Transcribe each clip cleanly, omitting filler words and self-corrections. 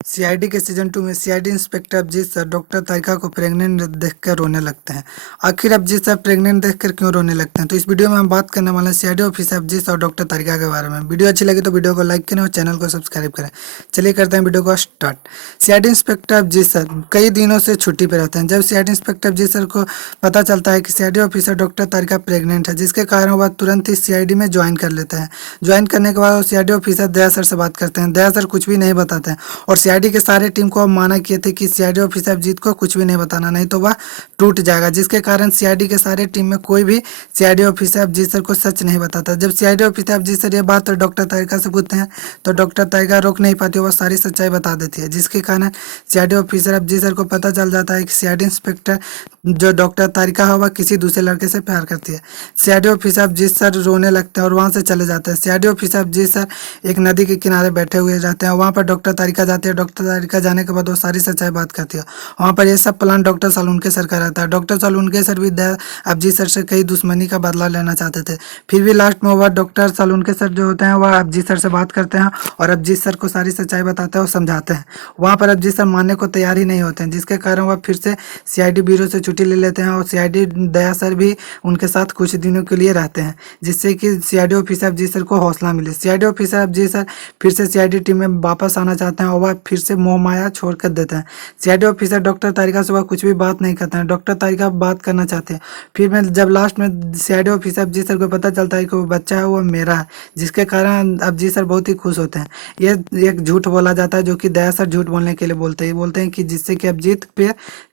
CID के season 2 में CID inspector Abhijeet sir doctor Tarika को प्रेग्नेंट देखकर रोने लगते हैं। आखिर अभिजीत सर प्रेग्नेंट देखकर क्यों रोने लगते हैं, तो इस वीडियो में हम बात करने वाले हैं सीआईडी ऑफिसर अभिजीत और डॉक्टर तारिका के बारे में। वीडियो अच्छी लगी तो वीडियो को लाइक करें और चैनल को सब्सक्राइब करें। चलिए करते हैं वीडियो को start. CID inspector Abhijeet sir कई दिनों से छुट्टी पर रहते हैं। जब सीआईडी इंस्पेक्टर अभिजीत सर को पता चलता है कि सीआईडी ऑफिसर डॉक्टर तारिका प्रेग्नेंट है, जिसके कारण वह तुरंत ही सीआईडी में ज्वाइन कर लेते हैं। ज्वाइन करने के बाद वो सीआईडी ऑफिसर दया सर से बात करते हैं। दया सर कुछ भी नहीं बताते हैं और सीआईडी के सारे टीम को माना किए थे कि सीआईडी ऑफिसर अभिजीत को कुछ भी नहीं बताना, नहीं तो वह टूट जाएगा। जिसके कारण सीआईडी के सारे टीम में कोई भी सीआईडी ऑफिसर अभिजीत सर को सच नहीं बताता। जब सीआईडी ऑफिसर अभिजीत सर ये बात तो डॉक्टर तारिका से पूछते हैं तो डॉक्टर तारिका रोक नहीं पाती, वह सारी सच्चाई बता देती है। जिसके कारण सीआईडी ऑफिसर अभिजीत सर को पता चल जाता है कि सीआईडी इंस्पेक्टर जो डॉक्टर तारिका है वह किसी दूसरे लड़के से प्यार करती है। सीआईडी ऑफिसर अभिजीत सर रोने लगते हैं और वहाँ से चले जाते हैं। सीआईडी ऑफिसर अभिजीत सर एक नदी के किनारे बैठे हुए रहते हैं। वहाँ पर डॉक्टर तारिका जाती है। डॉक्टर तारिका जाने के बाद वो सारी सच्चाई बात करती है। वहाँ पर ये सब प्लान डॉक्टर सालुनके सर का रहता है। डॉक्टर सालुनके सर भी अभिजीत सर से कई दुश्मनी का बदला लेना चाहते थे। फिर भी लास्ट में वह डॉक्टर सालुनके सर जो होते हैं वह अभिजीत सर से बात करते हैं और अभिजीत सर को सारी सच्चाई बताते हैं और समझाते हैं। वहाँ पर अभिजीत सर मानने को तैयार ही नहीं होते हैं, जिसके कारण वह फिर से सीआईडी ब्यूरो से छुट्टी ले लेते हैं और सीआईडी दया सर भी उनके साथ कुछ दिनों के लिए रहते हैं, जिससे कि सीआईडी ऑफिसर अभिजीत सर को हौसला मिले। सीआईडी ऑफिसर अभिजीत सर फिर से सीआईडी टीम में वापस आना चाहते हैं और वह फिर से मोह माया छोड़ कर देते हैं। सीआईडी ऑफिसर डॉक्टर तारिका से वह कुछ भी बात नहीं करते हैं। डॉक्टर तारिका बात करना चाहते हैं। फिर मैं जब लास्ट में सीआईडी ऑफिसर अभिजीत सर को पता चलता है कि वो बच्चा है वो मेरा है, जिसके कारण अभिजीत सर बहुत ही खुश होते हैं। ये एक झूठ बोला जाता है जो कि दया सर झूठ बोलने के लिए बोलते हैं कि जिससे कि अभिजीत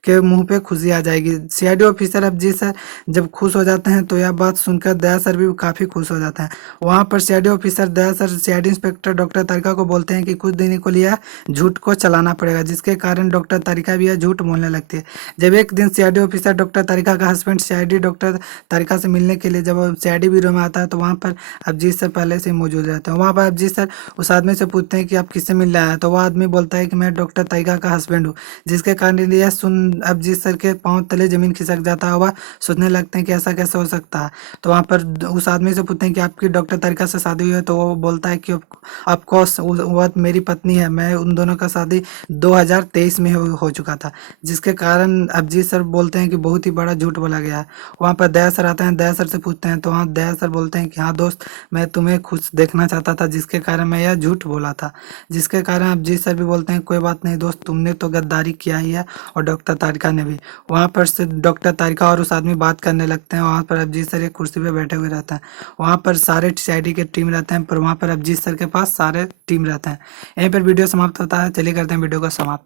के मुंह पे खुशी आ जाएगी। सीआईडी ऑफिसर अभिजीत सर जब खुश हो जाते हैं तो यह बात सुनकर दया सर भी काफ़ी खुश हो जाते हैं। वहाँ पर सीआईडी ऑफिसर दया sir CID inspector doctor Tarika को बोलते हैं कि कुछ दिनों के लिए झूठ को चलाना पड़ेगा, जिसके कारण डॉक्टर तारिका भी यह झूठ बोलने लगती है। जब एक दिन सीआईडी ऑफिसर डॉक्टर तारिका का हस्बैंड सीआईडी डॉक्टर तारिका से मिलने के लिए जब सीआईडी ब्यूरो में आता है तो वहाँ पर अभिजीत सर पहले से मौजूद रहते हैं। वहाँ पर अभिजीत सर उस आदमी से पूछते हैं कि आप किससे मिल रहे हैं, तो वह आदमी बोलता है कि मैं डॉक्टर तारिका का हस्बैंड हूँ। जिसके कारण यह सुन अभिजीत सर के पाँव तले जमीन खिसक जाता है। वह सोचने लगते हैं कि ऐसा कैसे हो सकता है। तो वहाँ पर उस आदमी से पूछते हैं कि आपकी डॉक्टर तारिका से शादी हुई है, तो वो बोलता है कि ऑफकोर्स वह मेरी पत्नी है, मैं उन दोनों का शादी 2023 में हो चुका था। जिसके कारण अभिजीत सर बोलते हैं कि बहुत ही बड़ा झूठ बोला गया है। वहाँ पर दया सर आते हैं, दया सर से पूछते हैं तो वहाँ दया सर बोलते हैं कि हाँ दोस्त, मैं तुम्हें खुश देखना चाहता था, जिसके कारण मैं यह झूठ बोला था। जिसके कारण अभिजीत सर भी बोलते हैं कोई बात नहीं दोस्त, तुमने तो गद्दारी किया ही है और डॉक्टर तारिका ने भी। वहाँ पर से डॉक्टर तारिका और उस आदमी बात करने लगते हैं। वहाँ पर अभिजीत सर एक कुर्सी पे बैठे हुए रहते हैं। वहाँ पर सारे सीआईडी के टीम रहते हैं, पर वहाँ पर अभिजीत सर के पास सारे टीम रहते हैं। यहीं पर वीडियो समाप्त होता है। चलिए करते हैं वीडियो को समाप्त।